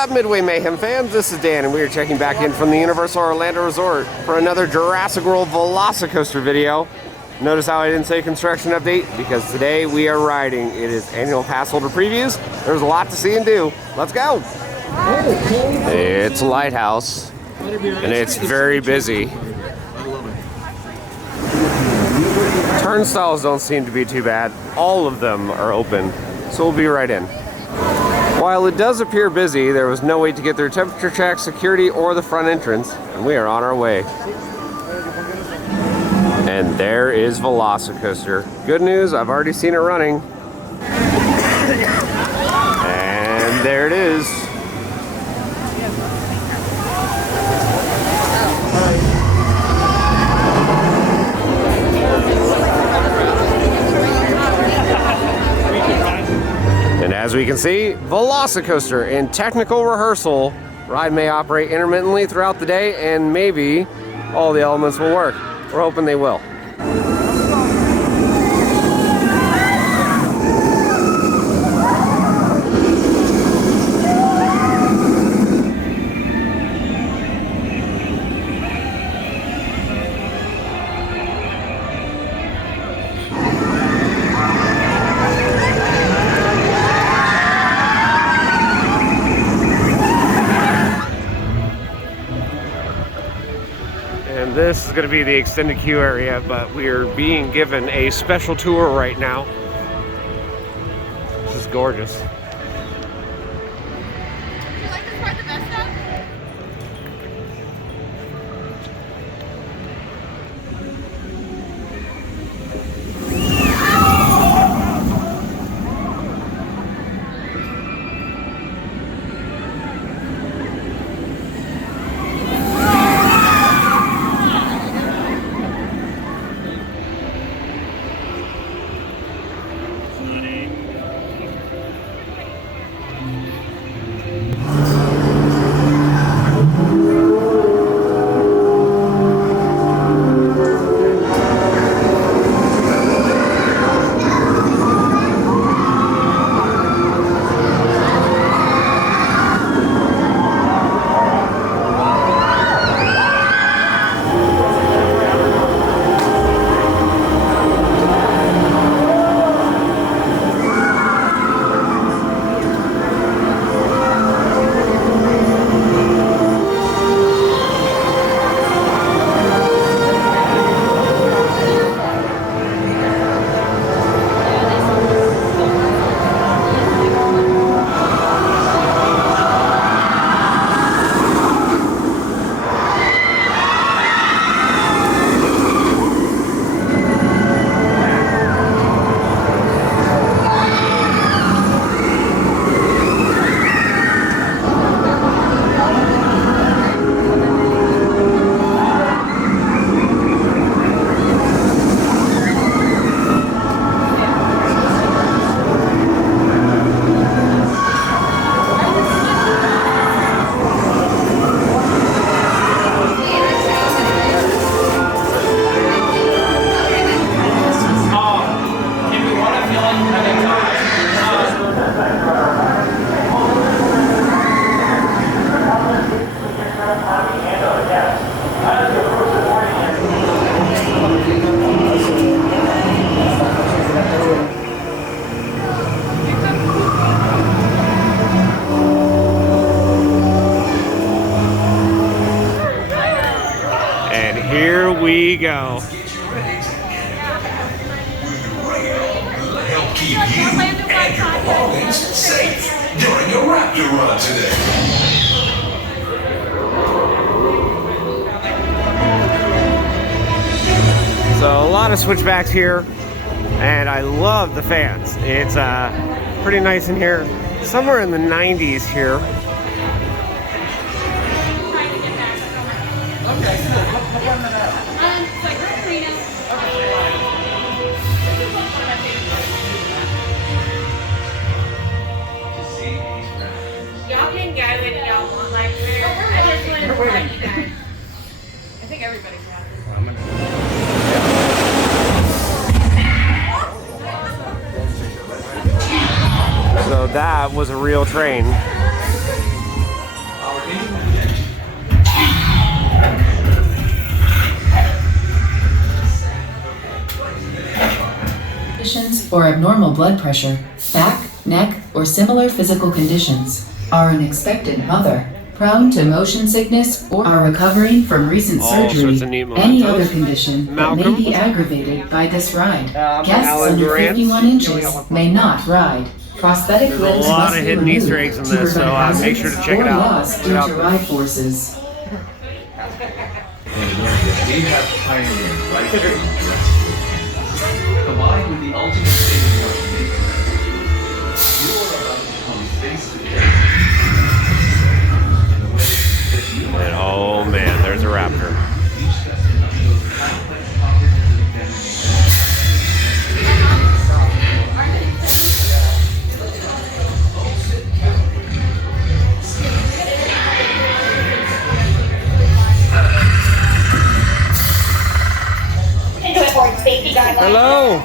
up, Midway Mayhem fans? This is Dan, and we are checking back in from the Universal Orlando Resort for another Jurassic World VelociCoaster video. Notice how I didn't say construction update? Because today we are riding. It is annual pass holder previews. There's a lot to see and do. Let's go! It's Lighthouse, and it's very busy. Turnstiles don't seem to be too bad. All of them are open, so we'll be right in. While it does appear busy, there was no way to get through temperature check, security, or the front entrance, and we are on our way. And there is VelociCoaster. Good news, I've already seen it running. And there it is. And as we can see, VelociCoaster in technical rehearsal. Ride may operate intermittently throughout the day, and maybe all the elements will work. We're hoping they will. And this is going to be the extended queue area, but we are being given a special tour right now. This is gorgeous. You like this part the best though? Here we go. Help keep you and your belongings safe during your Raptor run today. So a lot of switchbacks here, and I love the fans. It's pretty nice in here. Somewhere in the 90s here. Y'all can go and y'all want like I just want to invite you guys. I think everybody's happy. So that was a real train. conditions, or abnormal blood pressure, back, neck, or similar physical conditions, are an expectant mother, prone to motion sickness, or are recovering from recent All surgery, sorts of neat any mementos. other condition that may Malcolm? be aggravated by this ride. Guests Alan under Durant. 51 inches may not ride. Prosthetic There's a limbs lot must of be hidden removed Easter eggs in to this, so prevent make sure to hazards check it or out. loss due to ride forces. We have pioneered right here in Jurassic World. Combined with the ultimate saving of nature, you are about to come face to face in a way that you And oh man, there's a raptor. each session of those complex cognitive Hello.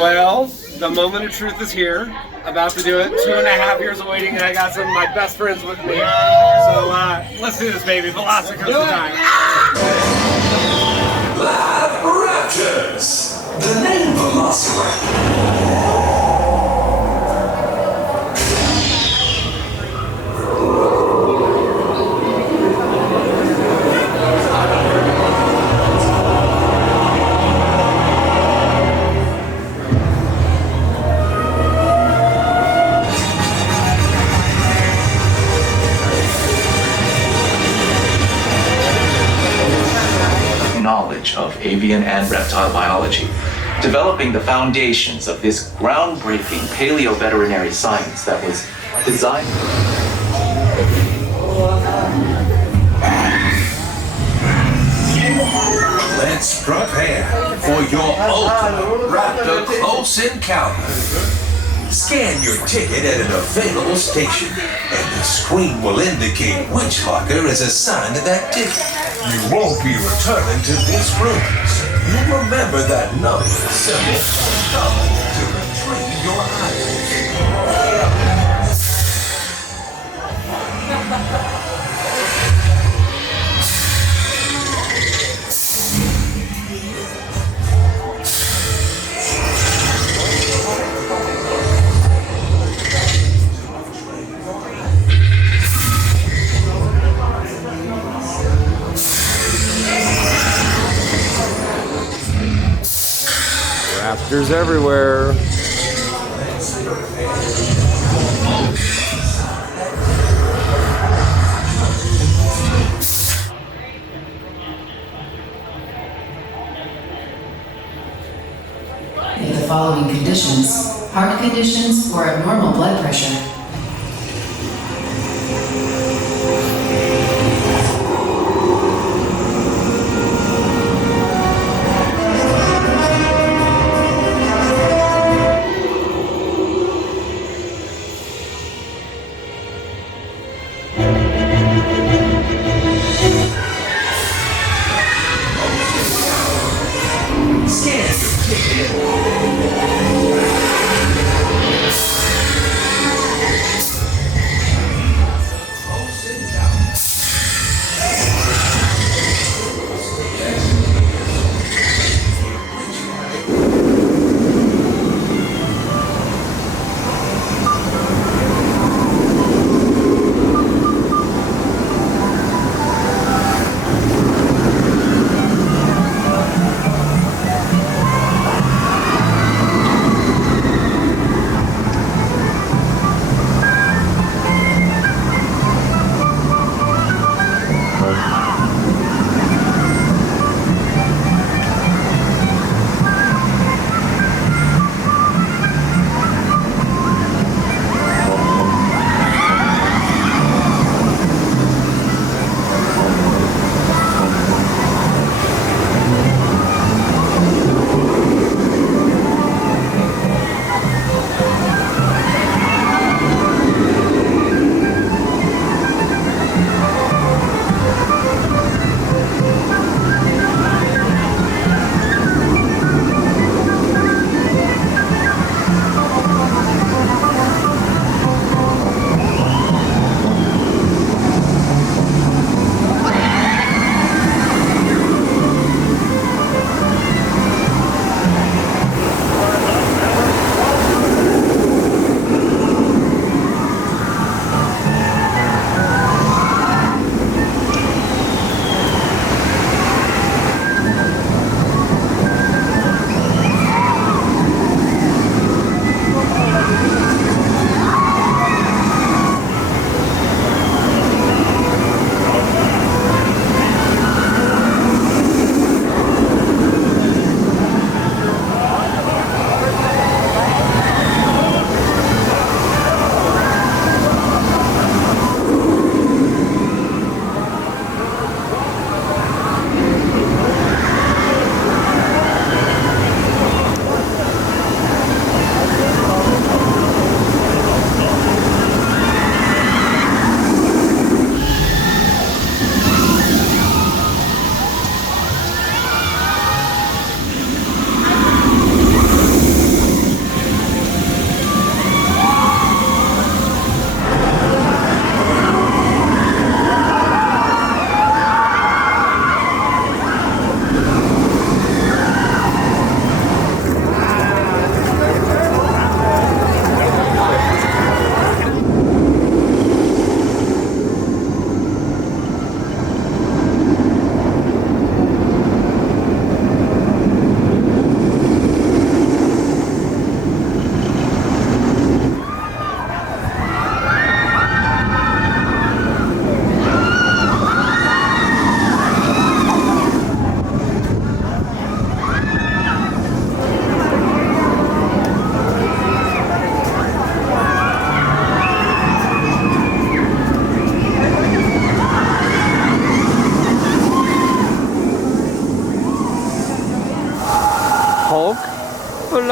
Well, the moment of truth is here. About to do it. 2.5 years of waiting, and I got some of my best friends with me. So let's do this, baby. VelociCoaster time. Live Raptors. The name Velociraptor. Knowledge of avian and reptile biology, developing the foundations of this groundbreaking paleo-veterinary science that was designed. Let's prepare for your ultimate raptor close encounter. Scan your ticket at an available station, and the screen will indicate which locker is assigned to that ticket. You won't be returning to this room, so you remember that number symbol to retrieve your Raptors everywhere. The following conditions: heart conditions or abnormal blood pressure. Scan your ticket.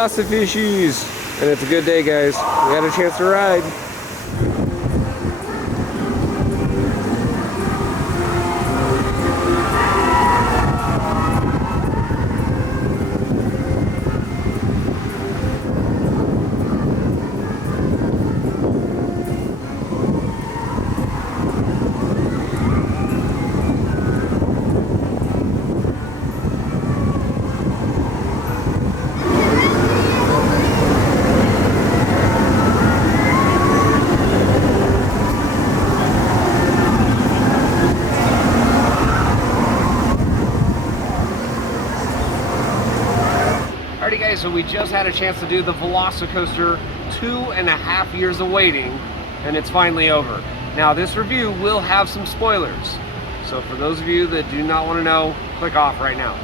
VelociFishies, and it's a good day, guys. We had a chance to ride. Alrighty guys, so we just had a chance to do the VelociCoaster, 2.5 years of waiting, and it's finally over. Now this review will have some spoilers, so for those of you that do not want to know, click off right now.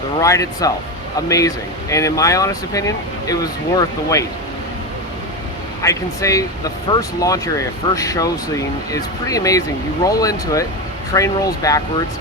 The ride itself, amazing, and in my honest opinion, it was worth the wait. I can say the first launch area, first show scene is pretty amazing. You roll into it, train rolls backwards,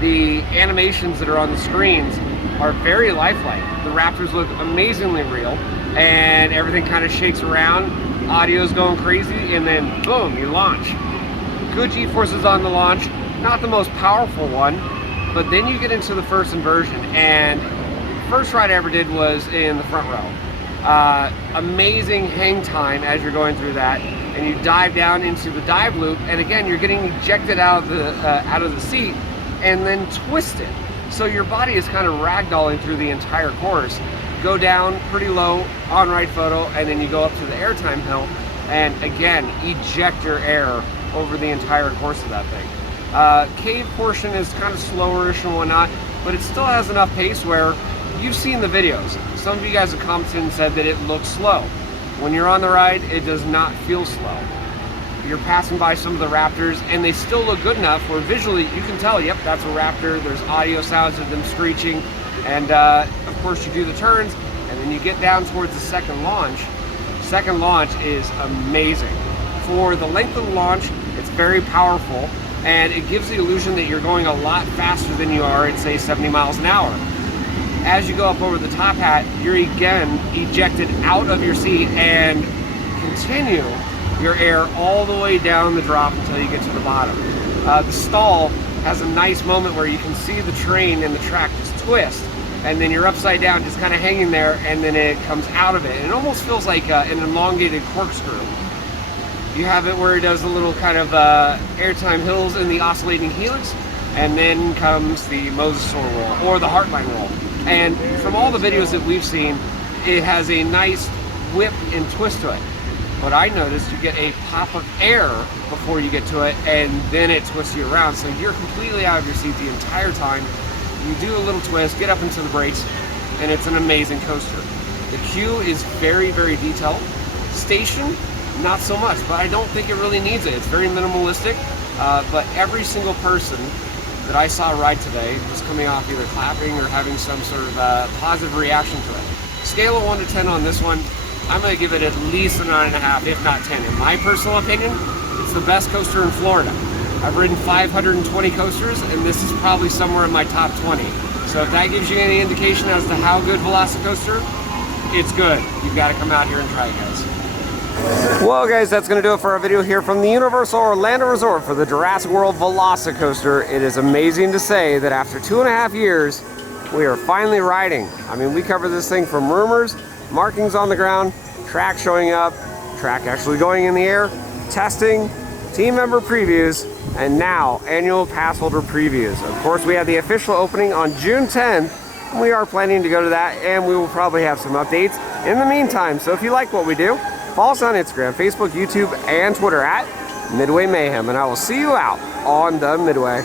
the animations that are on the screens are very lifelike. The Raptors look amazingly real, and everything kind of shakes around, audio's going crazy, and then boom, you launch. Good G-forces on the launch, not the most powerful one, but then you get into the first inversion, and first ride I ever did was in the front row. Amazing hang time as you're going through that, and you dive down into the dive loop, and again, you're getting ejected out of the seat and then twisted. So your body is kind of ragdolling through the entire course. Go down pretty low, on-ride photo, and then you go up to the airtime hill, and again, eject your air over the entire course of that thing. Cave portion is kind of slowerish and whatnot, but it still has enough pace where you've seen the videos. Some of you guys have commented and said that it looks slow. When you're on the ride, it does not feel slow. You're passing by some of the Raptors, and they still look good enough where visually you can tell, yep, that's a Raptor. There's audio sounds of them screeching, and of course you do the turns, and then you get down towards the second launch. Second launch is amazing. For the length of the launch, it's very powerful, and it gives the illusion that you're going a lot faster than you are at, say, 70 miles an hour. As you go up over the top hat, you're again ejected out of your seat and continue your air all the way down the drop until you get to the bottom. The stall has a nice moment where you can see the train and the track just twist, and then you're upside down just kind of hanging there, and then it comes out of it. And it almost feels like an elongated corkscrew. You have it where it does a little kind of airtime hills in the oscillating helix, and then comes the mosasaur roll, or the heartline roll. And from all the videos that we've seen, it has a nice whip and twist to it. But I noticed you get a pop of air before you get to it, and then it twists you around. So you're completely out of your seat the entire time. You do a little twist, get up into the brakes, and it's an amazing coaster. The queue is very, very detailed. station, not so much, but I don't think it really needs it. It's very minimalistic, but every single person that I saw ride today was coming off either clapping or having some sort of positive reaction to it. Scale of 1 to 10 on this one, I'm going to give it at least a 9.5, if not 10. In my personal opinion, it's the best coaster in Florida. I've ridden 520 coasters, and this is probably somewhere in my top 20. So if that gives you any indication as to how good VelociCoaster, it's good. You've got to come out here and try it, guys. Well, guys, that's going to do it for our video here from the Universal Orlando Resort for the Jurassic World VelociCoaster. It is amazing to say that after 2.5 years, we are finally riding. I mean, we covered this thing from rumors, markings on the ground, track showing up, track actually going in the air, testing, team member previews, and now annual pass holder previews. Of course, we have the official opening on June 10th. We are planning to go to that, and we will probably have some updates in the meantime. So if you like what we do, follow us on Instagram, Facebook, YouTube, and Twitter at Midway Mayhem, and I will see you out on the Midway.